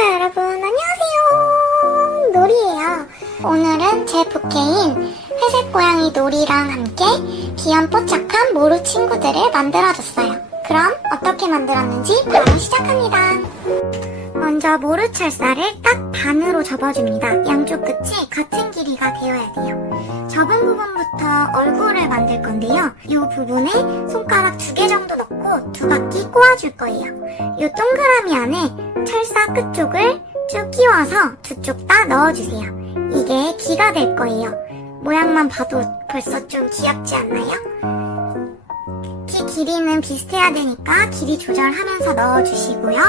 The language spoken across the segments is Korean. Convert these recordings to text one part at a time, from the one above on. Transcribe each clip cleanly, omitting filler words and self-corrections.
구독자 여러분 안녕하세요. 놀이에요. 오늘은 제 부캐인 회색 고양이 놀이랑 함께 귀염 뽀짝한 모루 친구들을 만들어줬어요. 그럼 어떻게 만들었는지 바로 시작합니다. 먼저 모루 철사를 딱 반으로 접어줍니다. 양쪽 끝이 같은 길이가 되어야 돼요. 접은 부분부터 얼굴을 만들 건데요. 이 부분에 손가락 2개 정도 넣고 2바퀴 꼬아줄 거예요. 이 동그라미 안에 철사 끝쪽을 쭉 끼워서 2쪽 다 넣어주세요. 이게 귀가 될 거예요. 모양만 봐도 벌써 좀 귀엽지 않나요? 귀 길이는 비슷해야 되니까 길이 조절하면서 넣어주시고요.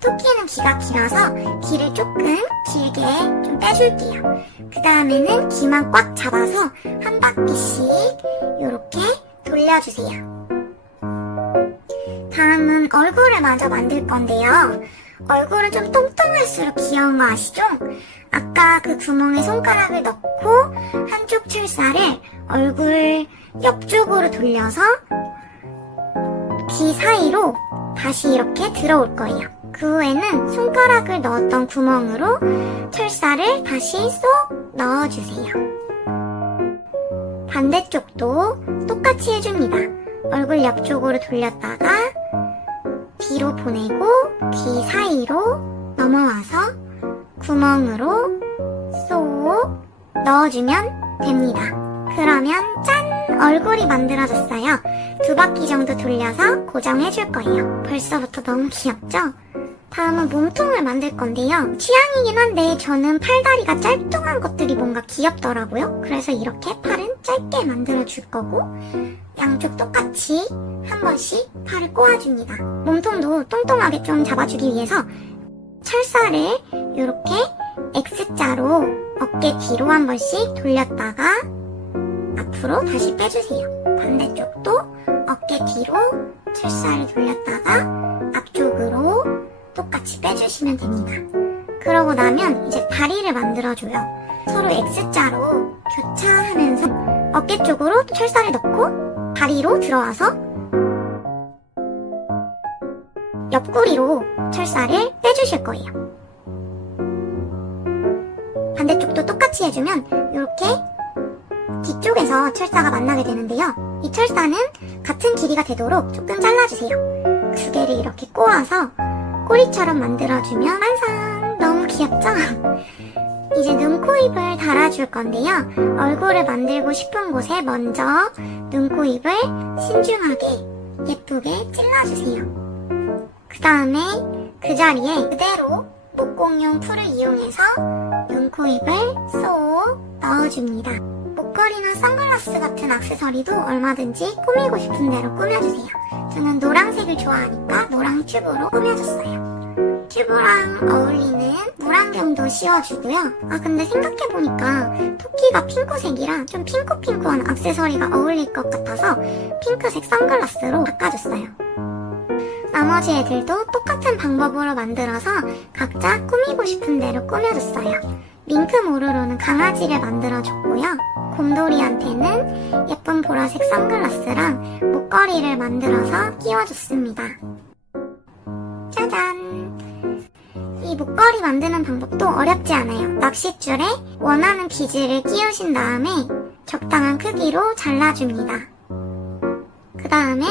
토끼는 귀가 길어서 귀를 조금 길게 좀 빼줄게요. 그 다음에는 귀만 꽉 잡아서 한 바퀴씩 이렇게 돌려주세요. 다음은 얼굴을 마저 만들 건데요. 얼굴은 좀 통통할수록 귀여운 거 아시죠? 아까 그 구멍에 손가락을 넣고 한쪽 철사를 얼굴 옆쪽으로 돌려서 귀 사이로 다시 이렇게 들어올 거예요. 그 후에는 손가락을 넣었던 구멍으로 철사를 다시 쏙 넣어주세요. 반대쪽도 똑같이 해줍니다. 얼굴 옆쪽으로 돌렸다가 뒤로 보내고 귀 사이로 넘어와서 구멍으로 쏙 넣어주면 됩니다. 그러면 짠! 얼굴이 만들어졌어요. 2바퀴 정도 돌려서 고정해줄 거예요. 벌써부터 너무 귀엽죠? 다음은 몸통을 만들 건데요. 취향이긴 한데 저는 팔다리가 짤뚱한 것들이 뭔가 귀엽더라고요. 그래서 이렇게 팔은 짧게 만들어줄 거고 양쪽 똑같이 한 번씩 팔을 꼬아줍니다. 몸통도 똥똥하게 좀 잡아주기 위해서 철사를 이렇게 X자로 어깨 뒤로 한 번씩 돌렸다가 앞으로 다시 빼주세요. 반대쪽도 어깨 뒤로 철사를 돌렸다가 앞쪽으로 똑같이 빼주시면 됩니다. 그러고 나면 이제 다리를 만들어줘요. 서로 X자로 교차하면서 어깨 쪽으로 철사를 넣고 다리로 들어와서 옆구리로 철사를 빼주실 거예요. 반대쪽도 똑같이 해주면 이렇게 뒤쪽에서 철사가 만나게 되는데요. 이 철사는 같은 길이가 되도록 조금 잘라주세요. 2개를 이렇게 꼬아서 꼬리처럼 만들어주면 완성! 너무 귀엽죠? 이제 눈, 코, 입을 달아줄 건데요. 얼굴을 만들고 싶은 곳에 먼저 눈, 코, 입을 신중하게 예쁘게 찔러주세요. 그 다음에 그 자리에 그대로 목공용 풀을 이용해서 눈, 코, 입을 쏙 넣어줍니다. 목걸이나 선글라스 같은 액세서리도 얼마든지 꾸미고 싶은 대로 꾸며주세요. 저는 노란색을 좋아하니까 노랑 튜브로 꾸며줬어요. 튜브랑 어울리는 물안경도 씌워주고요. 근데 생각해보니까 토끼가 핑크색이라 좀 핑크핑크한 액세서리가 어울릴 것 같아서 핑크색 선글라스로 바꿔줬어요. 나머지 애들도 똑같은 방법으로 만들어서 각자 꾸미고 싶은 대로 꾸며줬어요. 밍크 모루로는 강아지를 만들어줬고요. 곰돌이한테는 예쁜 보라색 선글라스랑 목걸이를 만들어서 끼워줬습니다. 짜잔! 이 목걸이 만드는 방법도 어렵지 않아요. 낚싯줄에 원하는 비즈를 끼우신 다음에 적당한 크기로 잘라줍니다. 그 다음에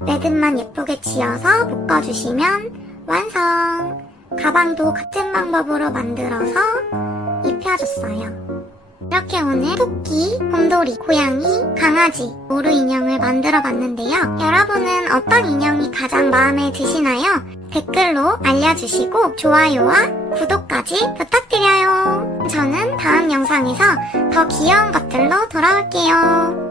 매듭만 예쁘게 지어서 묶어주시면 완성! 가방도 같은 방법으로 만들어서 입혀줬어요. 이렇게 오늘 토끼, 곰돌이, 고양이, 강아지, 모루 인형을 만들어 봤는데요. 여러분은 어떤 인형이 가장 마음에 드시나요? 댓글로 알려주시고 좋아요와 구독까지 부탁드려요. 저는 다음 영상에서 더 귀여운 것들로 돌아올게요.